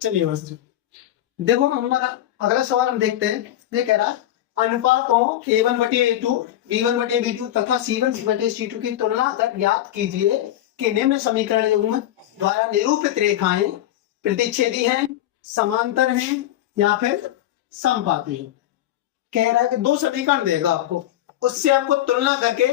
चलिए बस देखो हमारा अगला सवाल हम देखते हैं। ये कह रहा अनुपातों a1/a2 b1/b2 तथा c1/c2 की तुलना कर ज्ञात कीजिए कि निम्न समीकरण युग्म द्वारा निरूपित रेखाएं प्रतिच्छेदी हैं, समांतर हैं या फिर समपाती हैं। कह रहा है कि दो समीकरण देगा आपको, उससे आपको तुलना करके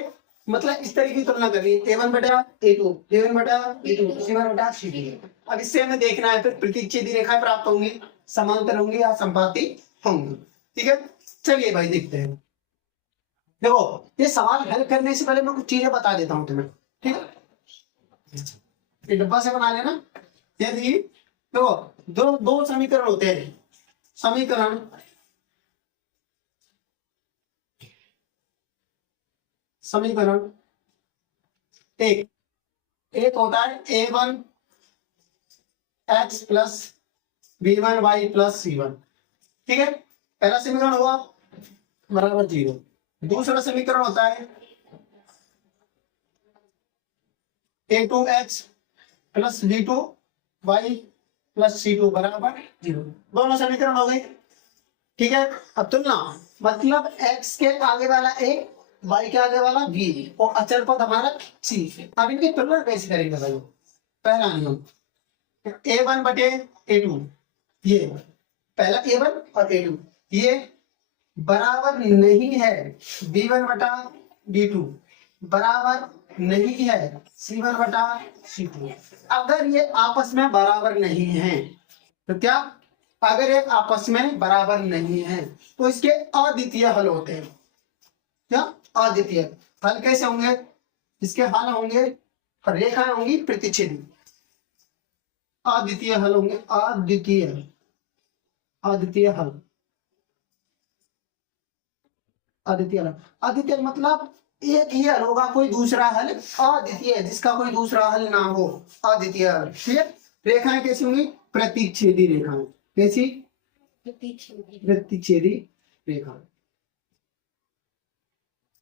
मतलब इस तरीके की तुलना करनी है a1/a2 b1/b2 c1/c2। अब इससे हमें देखना है फिर प्रतिच्छेदी रेखाएं प्राप्त होंगी, समांतर होंगी या समपाती होंगी। ठीक है, चलिए भाई देखते हैं। देखो ये सवाल हल करने से पहले मैं कुछ चीजें बता देता हूं तुम्हें। ठीक है, ये डब्बा से बना लेना। यदि देखो दो दो समीकरण होते हैं, समीकरण समीकरण एक एक होता है a1 x plus b1 y plus c1। ठीक है, पहला समीकरण हुआ बराबर 0। दूसरा समीकरण होता है a2x plus b2 y plus c2 बराबर 0। दोनों समीकरण हो गए। ठीक है, अब तुलना मतलब x के आगे वाला a, y के आगे वाला b और अचर पद हमारा c। अब इनकी तुलना कैसे करेंगे भाई? पहला नियम a1/a2, ये पहला a1 और a2 ये बराबर नहीं है b1/b2, बराबर नहीं है c1/c2। अगर ये आपस में बराबर नहीं है तो क्या, अगर ये आपस में बराबर नहीं है तो इसके अद्वितीय हल होते हैं। क्या अद्वितीय हल कैसे होंगे? इसके हल होंगे रेखाएं होंगी प्रतिच्छेदी, अद्वितीय हल होंगे, अद्वितीय हल। अद्वितीय मतलब एक ही हल होगा, कोई दूसरा हल अद्वितीय, जिसका कोई दूसरा हल ना हो, अद्वितीय हल। ठीक है, रेखाएं कैसी होंगी? प्रतिच्छेदी रेखाएं। कैसी? प्रतिच्छेदी रेखा।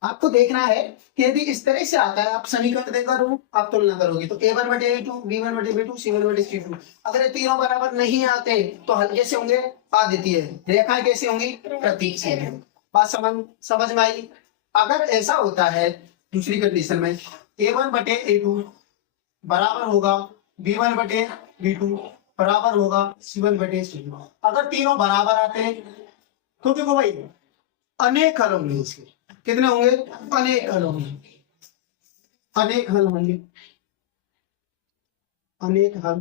आपको देखना है कि यदि इस तरह से आता है, आप समीकरण देकर आप तुलना करोगे तो a1/a2 b1/b2 c1/c2। अगर ये तीनों बराबर नहीं आते तो हल कैसे होंगे? अद्वितीय। रेखाएं कैसी होंगी? प्रतिच्छेदी। बात समझ में आई? अगर ऐसा होता है दूसरी कंडीशन में a1/a2 बराबर होगा b1/b2 बराबर होगा c1/c2। अगर तीनों बराबर आते हैं तो देखो भाई अनेक हल होंगे इसके। कितने होंगे? अनेक हल होंगे, अनेक हल होंगे, अनेक हल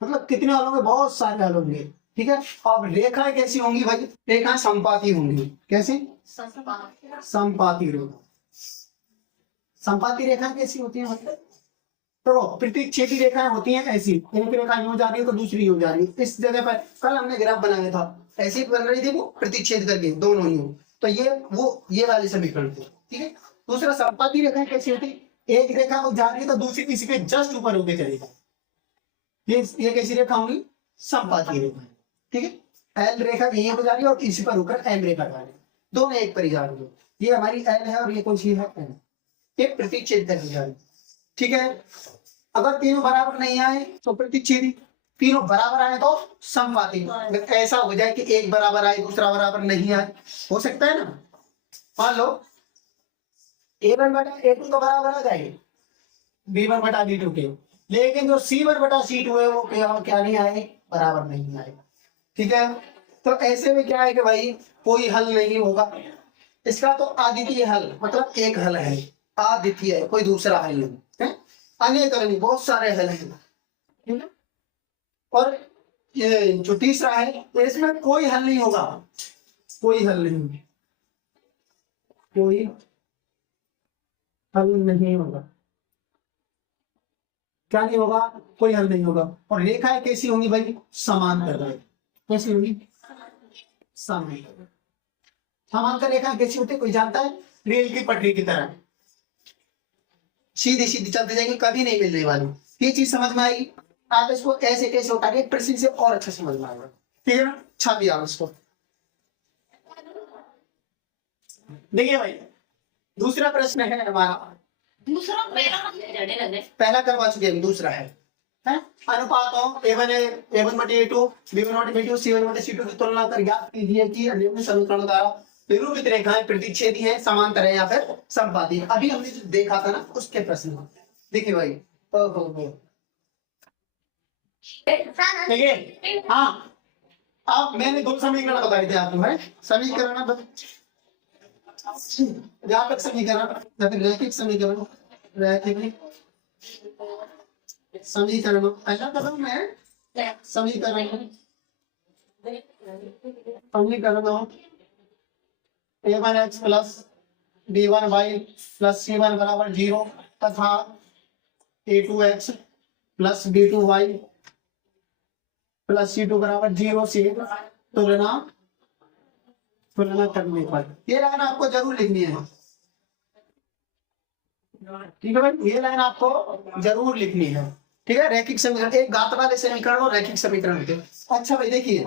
मतलब कितने हल होंगे? बहुत सारे हल होंगे। ठीक है, अब रेखाएं कैसी होंगी भाई? रेखाएं समपाती होंगी। कैसी? समपाती रेखा। समपाती रेखाएं कैसी होती है मतलब? तो प्रतिच्छेदी रेखाएं होती हैं ऐसी, एक रेखा यूं जा रही है तो दूसरी यूं जा रही है। इस जगह पर कल हमने ग्राफ बनाया था, ऐसी बन रही थी वो प्रतिच्छेद करके दोनों यूं, तो ये वाले समीकरण थे। ठीक है, दूसरा समपाती रेखाएं कैसी होती? एक रेखा को जा रही है तो दूसरी इसी के जस्ट ऊपर होके चलेगा। ये कैसी रेखा होंगी? समपाती रेखा। ठीक है, एल रेखा यहीं पर जा रही है और इसी पर होकर एम रेखा जा रही है, दोनों एक पर ही जा रही है। ये हमारी एल है और ये कौन सी है? एम। ये प्रतिच्छेद करके जा रही है। ठीक है, अगर तीनों बराबर नहीं आए तो प्रतिच्छेदी, तीनों बराबर आए तो समपाती। ऐसा हो जाए कि एक बराबर आए दूसरा बराबर नहीं आए, हो सकता है ना। मान लो a1/a2 तो बराबर आ जाए b1/b2 के, लेकिन जो c1/c2 है वो क्या नहीं आए? बराबर नहीं आए। ठीक है, तो ऐसे में क्या है कि भाई कोई हल नहीं होगा इसका। तो अद्वितीय हल मतलब एक हल है, अद्वितीय है, कोई दूसरा हल नहीं है। अनेक हल नहीं, बहुत सारे हल हैं। ठीक है, और ये जो तीसरा है तो इसमें कोई हल नहीं होगा, कोई हल नहीं, कोई हल नहीं होगा। क्या नहीं होगा? कोई हल नहीं होगा। और रेखाएं कैसी होंगी भाई? समांतर। कैसी होंगी? समांतर। समांतर रेखा कैसी होती है? कोई जानता है? रेल की पटरी की तरह सीधी सीधी चलते जाएंगे, कभी नहीं मिलने वाली। ये चीज समझ में आई? आप इसको ऐसे कैसे उतारिए एक प्रश्न से और अच्छा समझ में आएगा। ठीक है ना, छापिए आप इसको। देखिए भाई दूसरा प्रश्न है हमारा, दूसरा पहला पहला करवा चुके हैं, दूसरा है अनुपातों a1 बटे a2 b1 बटे b2 c1 बटे c2 की तुलना कर ज्ञात कीजिए कि निम्न समीकरण द्वारा निरूपित रेखाएं प्रतिच्छेदी हैं, समांतर है या फिर समबाहु है। अभी हमने जो देखा था ना उसके प्रश्न देखिए भाई। देखिए हाँ, अब मैंने दो समीकरण बताए थे आपको भाई, समीकरण व्यापक समीकरण या फिर रैखिक समीकरण, रैखिक समीकरण पहला कदम है समीकरण, समीकरण a1x plus b1y plus c1 बराबर 0 तथा a2x plus b2y plus c2 बराबर 0 से तुलना करने पर ये लाइन आपको जरूर लिखनी है, ठीक है भाई, ये लाइन आपको जरूर लिखनी है, ठीक है। रैखिक समीकरण एक घात वाले समीकरण और रैखिक समीकरण होते हैं। अच्छा भाई देखिए,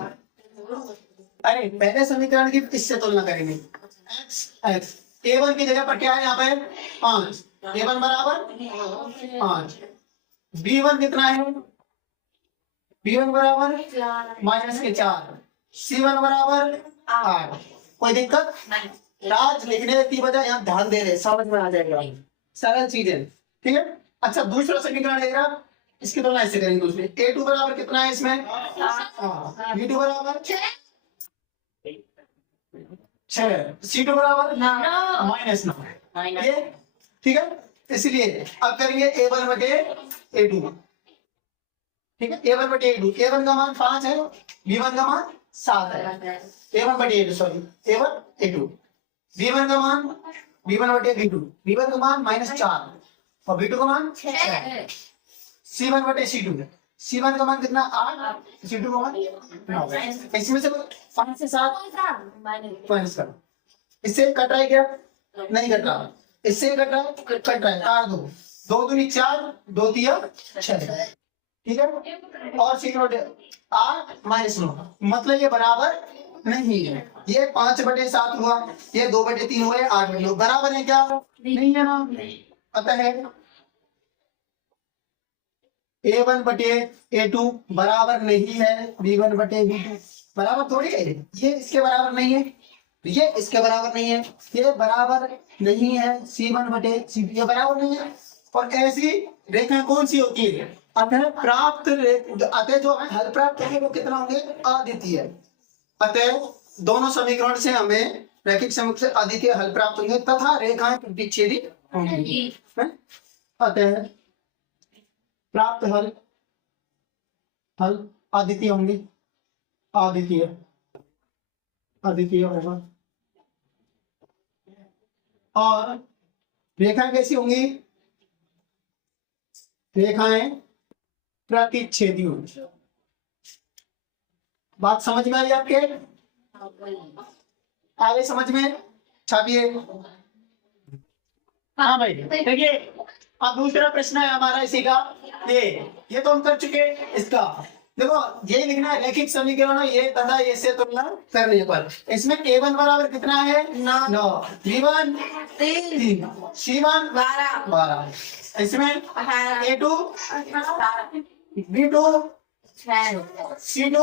अरे पहले समीकरण की इससे तुलना करेंगे, x a1 की जगह पर क्या है यहाँ पे 5, a1 बराबर 5, b1 कितना है, b1 बराबर -4, c1 बराबर 8। कोई दिक्कत राज लिखने की बजाय यहाँ ध्यान दे रहे, समझ में आ जाएगा, सरल चीज है, ठीक है। अच्छा दूसरा समीकरण है, इसकी तुलना ऐसे करेंगे, दूसरे a2 बराबर कितना है इसमें b2 बराबर 6, c2 बराबर -9, ये ठीक है। इसलिए अब करेंगे a1 बटे a2, ठीक है, a1 बटे a2, a1 का मान 5 है, b1 का मान 7 है, a1 बटे a2 sorry a1 a2, b1 का मान b1 बटे b2, b1 का मान -4 और b2 का मान 6, c1 बटे c2, c1 का मान कितना 8, c2 का मान 9। इसमें से 5 से 7 माइनस करो, इससे कट रहा है क्या, नहीं कट रहा, इससे कट रहा है, कट रहा है, 8 2 2 दूनी 4 2 3 6, ठीक है। और c2 बटे 8 -9 मतलब ये बराबर नहीं है, ये 5 बटे 7 हुआ, ये 2 बटे 3 हुए, 8 बटे 9 बराबर है क्या, नहीं है ना। अतः a1 बटे a2 बराबर नहीं है b1 बटे b2, बराबर थोड़ी है, ये इसके बराबर नहीं है, ये इसके बराबर नहीं है, ये बराबर नहीं है c1 बटे c2, ये बराबर नहीं है। और ऐसी रेखा कौन सी होती है, अतः प्राप्त अतः जो हमें हल प्राप्त होंगे वो कितना होंगे, अद्वितीय। अतः दोनों समीकरण से हमें रैखिक समीकरण से अद्वितीय हल प्राप्त होंगे तथा रेखाएं प्रतिच्छेदी होंगी। अतः प्राप्त हल अद्वितीय होंगे, अद्वितीय होगा। और रेखाएं कैसी होंगी, रेखाएं प्रतिच्छेदी होंगी। बात समझ में आई आपके, आगे समझ में छापिए। हाँ भाई देखिए, अब दूसरा प्रश्न है हमारा इसी का, ये तो हम कर चुके इसका। देखो ये लिखना है रैखिक समीकरण ये तथा इससे तुलना करने पर, इसमें a1 बराबर कितना है 9, b1 3, c1 12, इसमें a2 b2 c2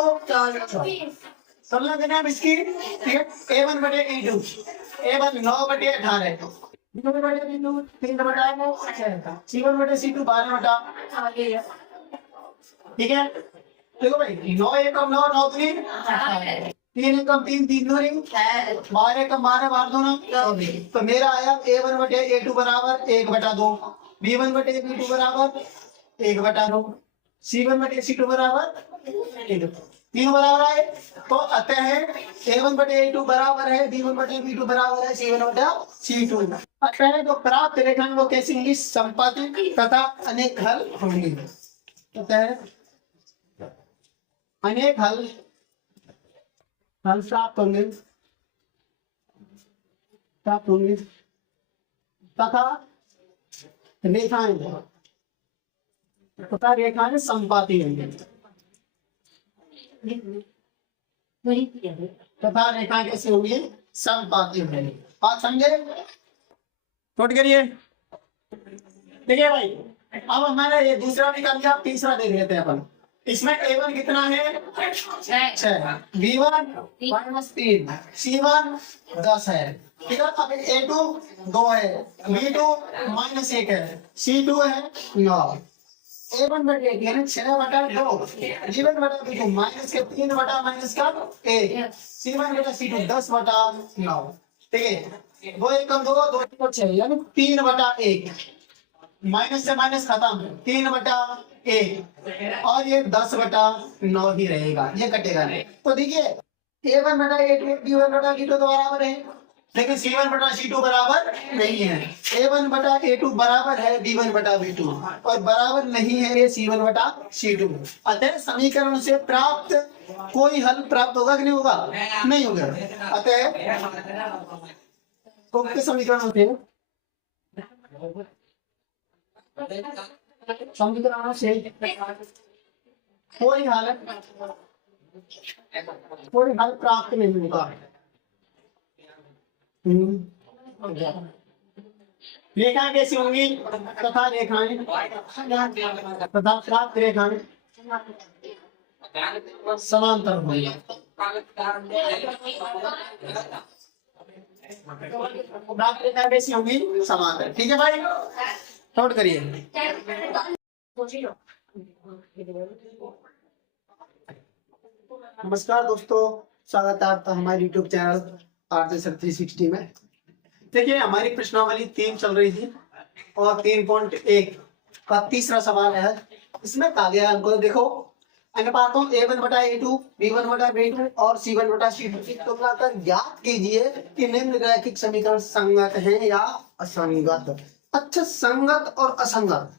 तुलना करना है इसकी, ठीक है। a1 बटे a2, a1 9 बटे 18, b2 बटे b2 3 बटा 6, c1 बटे c2 12 बटा, ठीक है। देखो भाई 9 एकम 9 9 3 3 एकम 3 3 2 12 एकम 12 12 2 तो मेरा आया a1 बटे a2 बराबर 1 बटा 2, b1 बटे b2 बराबर 1 बटा 2, c1 बटे c2 बराबर 1, तीनों बराबर आए। तो अतः है a1 बटे a2 बराबर है b1 बटे b2 बराबर है c1 बटा c2। अतः जो प्राप्त रेखाएं वो कैसी होंगी, संपाती तथा अनेक हल होंगी। अतः अनेक हल प्राप्त होंगे तथा रेखाएं संपाती होंगी, तथा रेखाएं कैसे होंगी, संपाती होंगी। बात समझे, नोट करिए। देखिए भाई, अब मैंने ये दूसरा निकाल लिया, तीसरा देख लेते हैं अपन। इसमें A1 कितना है? 6, B1 -3, C1 10 है। ठीक है, अब A2 2 है, B2 -1 है, C2 है 9। A1 बटे 1 यानी 6/2, B1 बटा B2 माइनस के 3 माइनस का 1, C1 बटा C2 10/9। ठीक है, 2 1 कम 2, 2 1 6 यानी 3/1, माइनस से माइनस खत्म, 3/1 और ये 10/9 ही रहेगा, ये कटेगा नहीं। तो देखिए A1 बटा A2 B1 बटा B2 तो बराबर है, लेकिन C1 बटा C2 बराबर नहीं है। A1 बटा A2 बराबर है B1 बटा B2 और बराबर नहीं है ये C1 बटा C2। अतः समीकरण से प्राप्त कोई हल प्राप्त होगा कि नहीं होगा? नहीं होगा। अतः उक्त समीकरण से कोई हल प्राप्त नहीं होगा। रेखाएं कैसी होंगी? तथा रेखाएं तथा प्राप्त रेखाएं समांतर होंगी। प्राप्त रेखाएं कैसी होंगी? समांतर। ठीक है भाई, नोट करिए। नमस्कार दोस्तों, स्वागत है आपका हमारे YouTube चैनल आरजे सर 360 में। देखिए हमारी प्रश्नावली 3 चल रही थी और 3.1 का तीसरा सवाल है। इसमें कहा गया हमको, देखो अनुपातों A1 बटा A2, B1 बटा B2 और C1 बटा C2 की तुलना कर ज्ञात कीजिए कि निम्न रैखिक समीकरण संगत हैं या असंगत। अच्छा, संगत और असंगत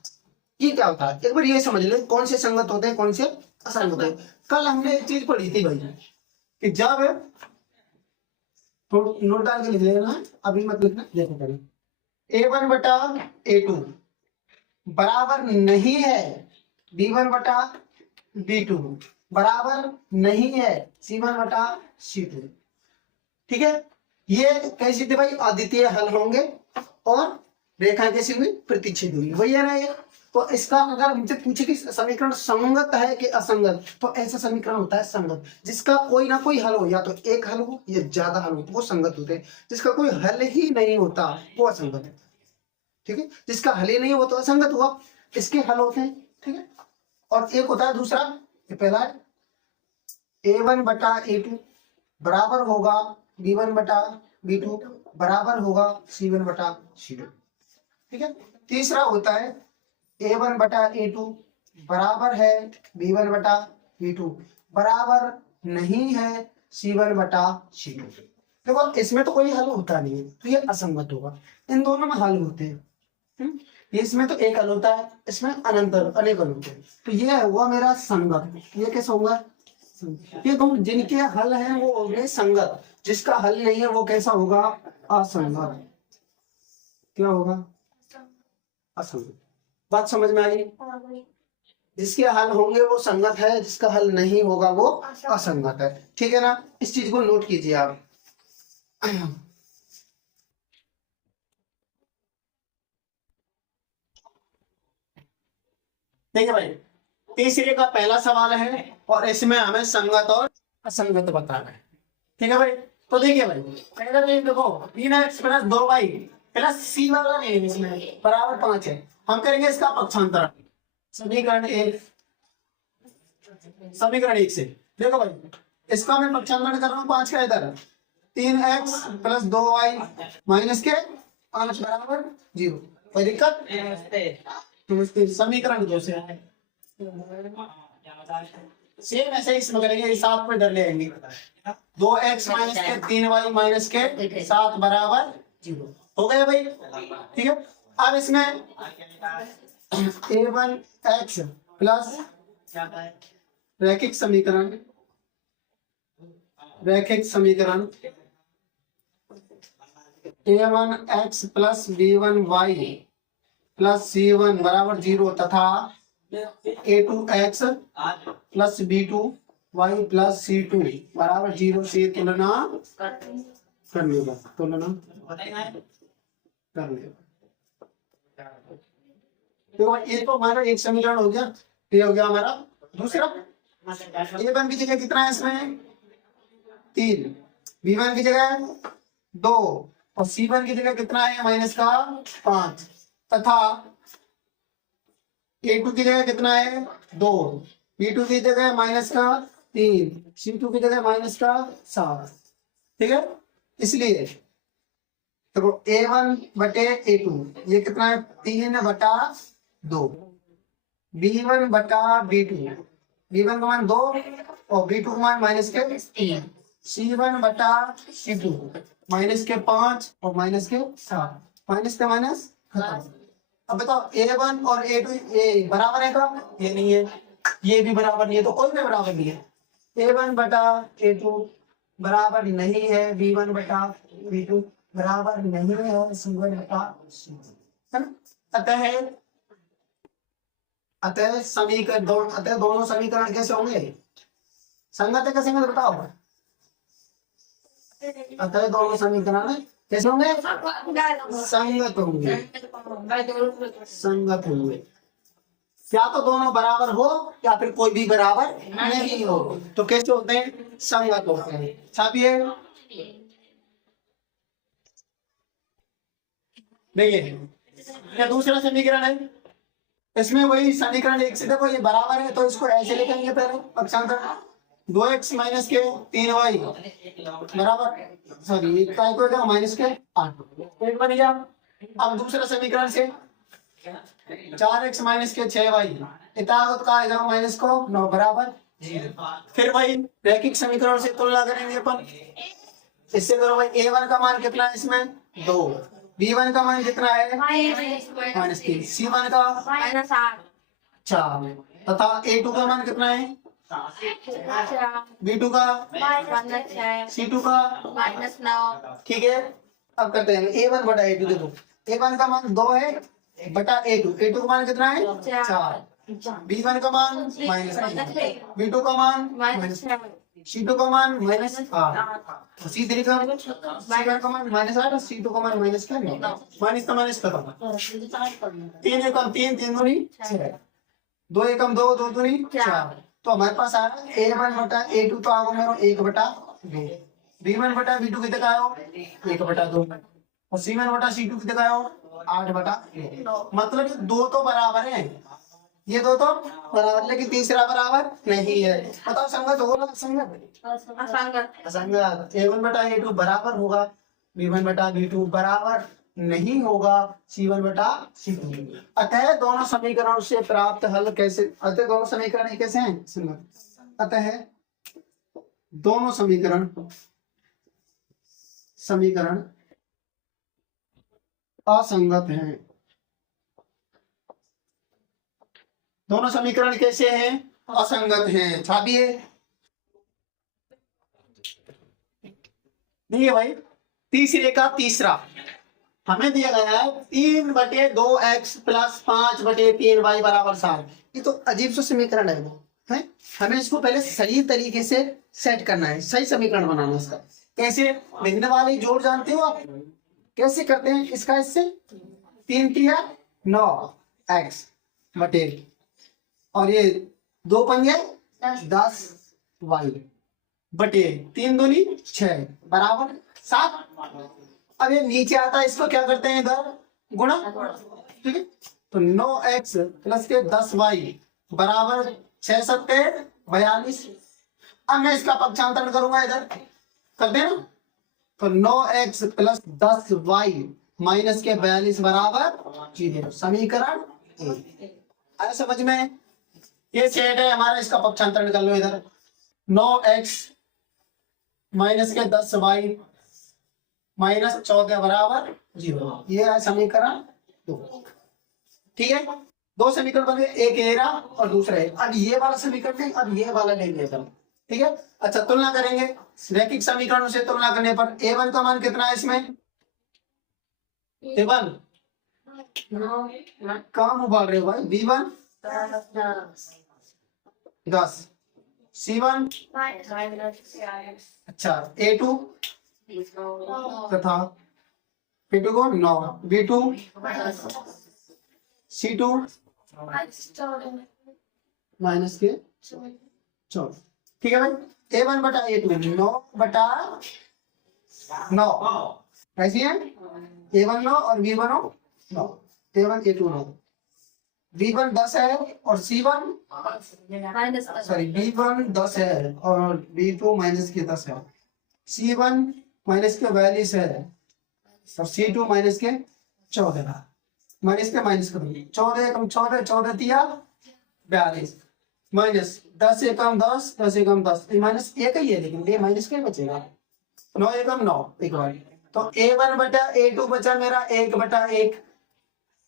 ये क्या होता है? एक बार ये समझ लो, कौन से संगत होते हैं, कौन से असंगत होते हैं। कल हमने एक चीज पढ़ी थी भाई कि जब नोट डाल के लिख लेना, अभी मत लिखना, देखो पहले A1 बटा A2 बराबर नहीं है B1 बटा B2 बराबर नहीं है C1 बटा C2। ठीक है, ये कैसी थी भाई? अद्वितीय हल होंगे और रेखा कैसी हुई? प्रतिच्छेद हुई, वही है ना ये। तो इसका अगर हमसे पूछे कि समीकरण संगत है कि असंगत, तो ऐसा समीकरण होता है संगत, जिसका कोई ना कोई हल हो, या तो एक हल हो या ज्यादा हल हो, वो संगत होते हैं। जिसका कोई हल ही नहीं होता वो असंगत है। ठीक है, जिसका हल ही नहीं हो तो असंगत हुआ, इसके हल होते हैं। ठीक है, और एक होता है दूसरा, ये पहला है A1 बटा A2 बराबर होगा B1 बटा B2 बराबर होगा C1 बटा C2। ठीक है, तीसरा होता है A1 बटा A2 बराबर है B1 बटा B2 बराबर नहीं है C1 बटा C2। देखो इसमें तो कोई हल होता नहीं है, तो ये असंगत होगा। इन दोनों में हल होते हैं। इसमें तो एक हल होता है, इसमें अनंत अनेक हल होते हैं। तो ये हुआ मेरा संगत। ये कैसा होगा? ये दोनों जिनके हल हैं वो होंगे संगत, जिसका हल नहीं है वो कैसा होगा? असंगत। क्या होगा? असंगत। बात समझ में आई? जिसके हल होंगे वो संगत है, जिसका हल नहीं होगा वो असंगत है। ठीक है ना, इस चीज को नोट कीजिए आप। देखिए भाई, तीसरे का पहला सवाल है और इसमें हमें संगत और असंगत बताना है। ठीक है भाई, तो देखिए भाई, पहला देखो 3x plus 2y plus C वाला नहीं है, इसमें बराबर 5 है। हम करेंगे इसका पक्षांतर। समीकरण 1 से देखो भाई, इसका मैं पक्षांतर कर रहा हूँ 5 का। इधर 3x प्लस 2y माइनस के 5 बराबर 0। कोई दिक्कत? समीकरण 2 से है सेम ऐसे इसमें करेंगे, 7 पे डर ले आएंगे। 2x माइनस के 3y माइनस के 7 बराबर 0 हो गया भाई। ठीक है, अब इसमें A1x प्लस रैखिक समीकरण A1x plus B1y plus C1 बराबर 0 तथा A2x plus B2y plus C2 बराबर 0 से तुलना कर लेगा। तो ये तो हमारा एक समीकरण हो गया, ये हो गया हमारा दूसरा। a1 की जगह कितना है इसमें 3, b1 की जगह 2 और c1 की जगह कितना है माइनस का 5 तथा a2 की जगह कितना है 2, b2 की जगह माइनस का 3, c2 की जगह माइनस का 7। ठीक है, इसलिए देखो a1 बटे a2 ये कितना है 3 बटा 2, b1 बटा b2, b1 का मान 2 और b2 का मान माइनस के 3, c1 बटा c2 माइनस के 5 और माइनस के 7, माइनस के माइनस खत्म। अब बताओ a1 और a2 ये बराबर है का, ये नहीं है, ये भी बराबर नहीं है, तो कोई भी बराबर नहीं है। a1 बटा a2 बराबर नहीं है b1 बटा b2 बराबर नहीं है c1 बटा c2, है ना। अतः समीकरण अतः दोनों समीकरण कैसे होंगे, संगत है कैसे होंगे बताओ। अतः दोनों समीकरण कैसे होंगे, संगत होंगे, संगत होंगे। या तो दोनों बराबर हो या फिर कोई भी बराबर नहीं हो, तो कैसे होते हैं, संगत होते हैं। छापिए देखिए, ये दूसरा समीकरण है, इसमें वही समीकरण एक से देखो ये बराबर है तो इसको ऐसे लिखेंगे पहले पक्षांतर 2x माइनस के 3y बराबर, सॉरी एक का इक्वल माइनस के 8 एक बन गया। अब दूसरा समीकरण से 4x माइनस के 6y इतागत का आएगा माइनस को 9 बराबर 0। फिर भाई रैखिक समीकरण से तुलना करेंगे अपन, इससे करो भाई a1 का मान कितना है इसमें 2, b1 का मान कितना है माइनस 3, c1 का -8 तथा a2 का मान कितना है b2 का c2 का -9। ठीक है, अब करते हैं a1 बटा a2। देखो a1 का मान 2 है बटा a2 का मान कितना है 4, b1 का मान -3, b2 का मान -6, c2 का मान -8, c3 का मान -8 और c2 का मान माइनस का 9, माइनस का माइनस खत्म। 3 एकम 3, 3 दूनी 6, 2 एकम 2, 2 दूनी 4। तो हमारे पास आ रहा है a1 बटा a2 तो आओ मेरा 1 बटा 2, b1 बटा b2 कितने का आओ 1 बटा 2 और c1 बटा c2 कितने का आओ 8 बटा 2। मतलब कि दो तो बराबर है, ये दो तो बराबर, लेकिन तीसरा बराबर नहीं है। बताओ संगत होगा असंगत, असंगत। a1 बटा a2 बराबर होगा, b1 बटा b2 बराबर नहीं होगा, c1 बटा c2। अतः दोनों समीकरणों से प्राप्त हल कैसे, अतः दोनों समीकरण कैसे हैं संगत। अतः दोनों समीकरण असंगत हैं। दोनों समीकरण कैसे हैं, असंगत हैं। छापिए देखिए भाई, तीसरे का तीसरा हमें दिया गया है 3 बटे 2x प्लस 5 बटे 3y बराबर 7। ये तो अजीब सा समीकरण है वो, है? हमें इसको पहले सही तरीके से सेट करना है, सही समीकरण बनाना इसका। कैसे, भिन्न वाले जोड़ जानते हो आप कैसे करते हैं इसका, इससे 3 3 9x बटे और ये 2 पंजे 10y बटे 3 दूनी 6 बराबर 7। अब ये नीचे आता है, इसको क्या करते हैं इधर गुणा, ठीक है। तो 9x प्लस के 10y बराबर 6 सत्ते 42। अब मैं इसका पक्षांतरण करूंगा, इधर कर देना। तो 9x प्लस 10y माइनस के 42 बराबर 0। समीकरण आया समझ में, ये सेट है हमारा, इसका पक्षांतरण कर लो इधर। 9x माइनस के 10y माइनस 14 बराबर 0, ये है समीकरण 2। ठीक है, दो समीकरण बन गए, एक ये रहा और दूसरा है। अब ये वाला समीकरण नहीं, अब ये वाला लेंगे हम। ठीक है, अच्छा तुलना करेंगे रैखिक समीकरणों से। तुलना करने पर a1 का मान कितना है इसमें, a1 कहाँ उबाल रहे हो भाई, b1 10, c1 अच्छा a2 तथा p2 को 9, b2 c2 माइनस के 14। ठीक है भाई, A1 बटा A2 9 बटा 9 ऐसी है। A1 9 और B1 9, A1 A2 9, B1 10 है और C1 सॉरी B1 10 है और B2 माइनस के 10 है, C1 माइनस के 42 है और C2 माइनस के 14, माइनस के माइनस करो 14 कम 14 14 तिया 42 माइनस 10 एकम 10 10 एकम 10, ये माइनस एक ही है लेकिन ये माइनस क्या बचेगा 9 एकम 9 एक बार। तो A1 बटा A2 बचा मेरा 1 बटा 1,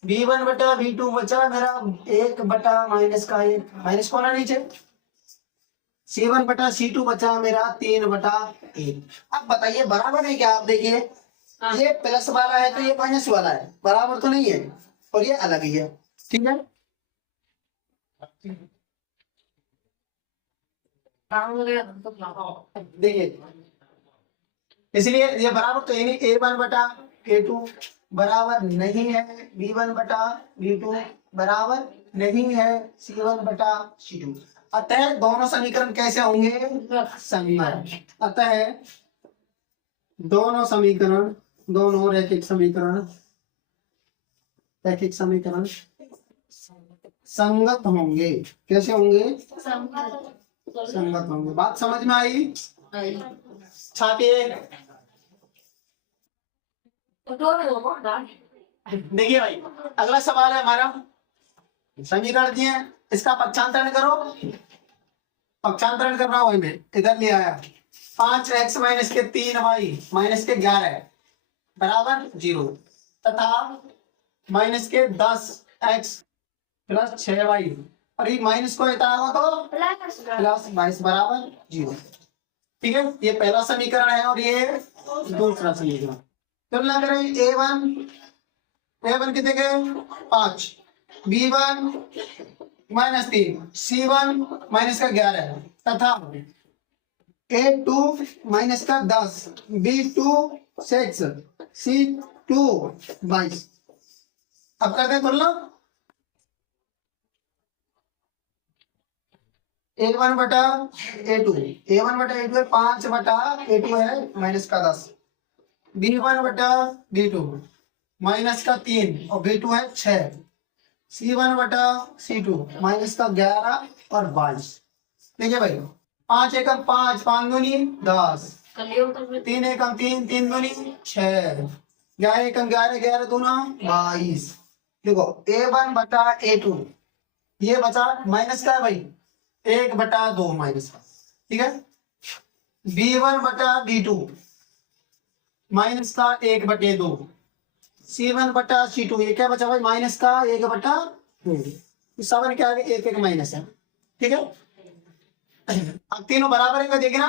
B1 बटा B2 बचा मेरा 1 बटा माइनस का 1, माइनस को ना नीचे, C1 बटा C2 बचा मेरा 3 बटा 1। अब बताइए बराबर है क्या? आप देखिए ये प्लस वाला है तो ये माइनस वाला है, बराबर तो नहीं है और ये अलग ही है। ठीक है, देखिए इसलिए ये बराबर तो यानी A1 बटा A2 बराबर नहीं है B1 बटा B2 बराबर नहीं है C1 बटा C2। अतः दोनों समीकरण कैसे होंगे? सममित। अतः दोनों समीकरण, दोनों रैखिक समीकरण संगत होंगे। कैसे होंगे? संगत होंगे। बात समझ में आई? छापिए। देखिए भाई अगला सवाल है हमारा, समीकरण दिए इसका पक्षांतरण करो। पक्षांतरण करना वही में इधर ले आया 5x माइनस के 3y माइनस के 11 बराबर 0 तथा माइनस के 10x प्लस 6y और ये माइनस को हटाओ तो प्लस 22 बराबर 0। ठीक है, ये पहला समीकरण है और ये दूसरा समीकरण। तुलना करें A1 कितने के 5, B1 माइनस 3, C1 माइनस का 11 तथा A2 माइनस का 10, B2 6, C2 22। अब करते हैं तुलना। A1 बटा A2, A1 बटा A2 है 5 बटा A2 है माइनस का 10, B1 बटा B2 माइनस का 3 और B2 है 6, C1 बटा C2 माइनस का 11 और 22। देखिए भाई 5 एकम 5 5 दूनी 10, 3 एकम 3 3 दूनी 6, 11 एकम 11 11 दूना 22। देखो A1 बटा A2 ये बचा माइनस का है भाई 1 बटा 2 माइनस का। ठीक है, B1 बटा B2 माइनस का 1 बटे 2, C1 बटा C2 ये क्या बचा भाई माइनस का 1 बटा 2, सब क्या है 1 1 माइनस है। ठीक है, अब तीनों बराबर है देखना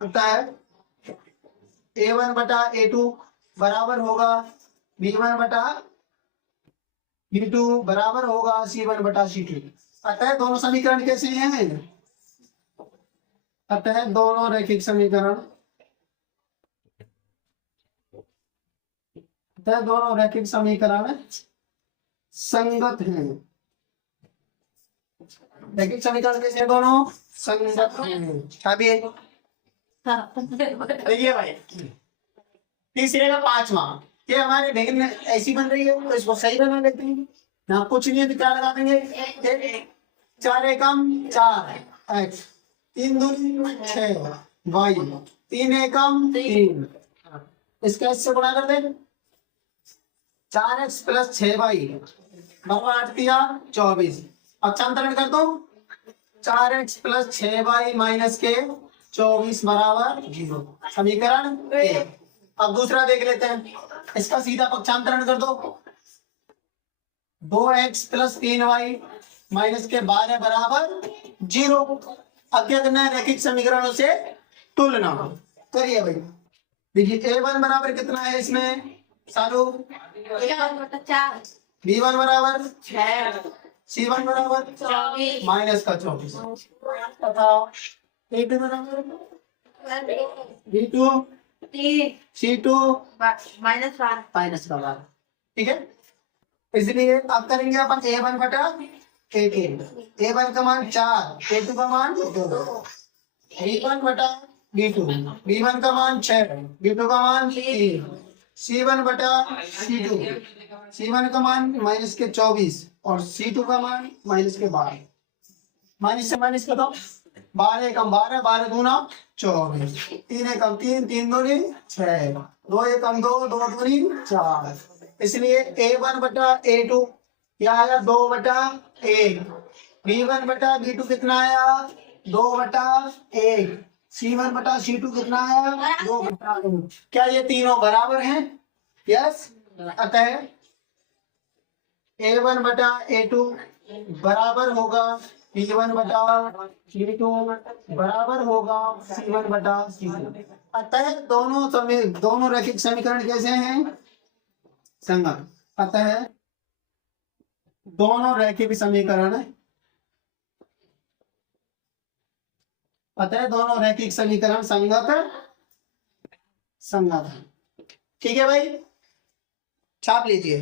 होता है A1 बटा A2 बराबर होगा B1 बटा B2 बराबर होगा C1 बटा C2। अतः दोनों समीकरण कैसे हैं? अतः दोनों रैखिक समीकरण, अतः दोनों रैखिक समीकरण संगत हैं। रैखिक समीकरण कैसे हैं? दोनों संगत हैं। अभी देखिए भाई तीसरे का 5वां ये हमारे भेग में ऐसी बन रही है तो इसको सही बना लेते हैं। यहाँ कुछ नहीं है तो क्या लगा देंगे 4 एकम 4 x 3 दूनी 6 y 3 एकम 3 इसका इससे गुणा कर दे 4x प्लस 6y बराबर 8 दिया 24। पक्षांतरण कर दो 4x प्लस 6y माइनस के 24 बराबर 0। समीकरण 1। अब दूसरा देख लेते हैं, इसका सीधा पक्षांतरण कर दो 2x प्लस 3y माइनस के 12 बराबर 0। अब क्या करना है रैखिक समीकरणों से तुलना करिए भाई। देखिए A1 बराबर कितना है इसमें सारू B1 बराबर 6, C1 बराबर माइनस का 24 तथा A2 बराबर B2 C2 माइनस का 12। ठीक है, इसलिए अब करेंगे अपन A1 बटा A2। A1 का मान 4, A2 का मान 2, B1 बटा B2, B1 का मान 6, B2 का मान 3, C1 बटा C2, C1 का मान माइनस के 24 और C2 का मान माइनस के 12। माइनस से माइनस कर दो, 12 एकम 12, 12 दूना 24, 3 एकम 3, 3 दूनी 6, 2 एकम 2, 2 दूनी 4। इसलिए A1 बटा A2 क्या आया 2 बटा 1, B1 बटा B2 कितना आया 2 बटा 1, C1 बटा C2 कितना आया 2 बटा 1। क्या ये तीनों बराबर हैं? यस। अतः A1 बटा A2 बराबर होगा B1 बटा B2 बराबर होगा C1 बटा C2। अतः दोनों रैखिक समीकरण कैसे हैं? संगत। अतः दोनों रैखिक समीकरण संगत। ठीक है भाई, छाप लीजिए।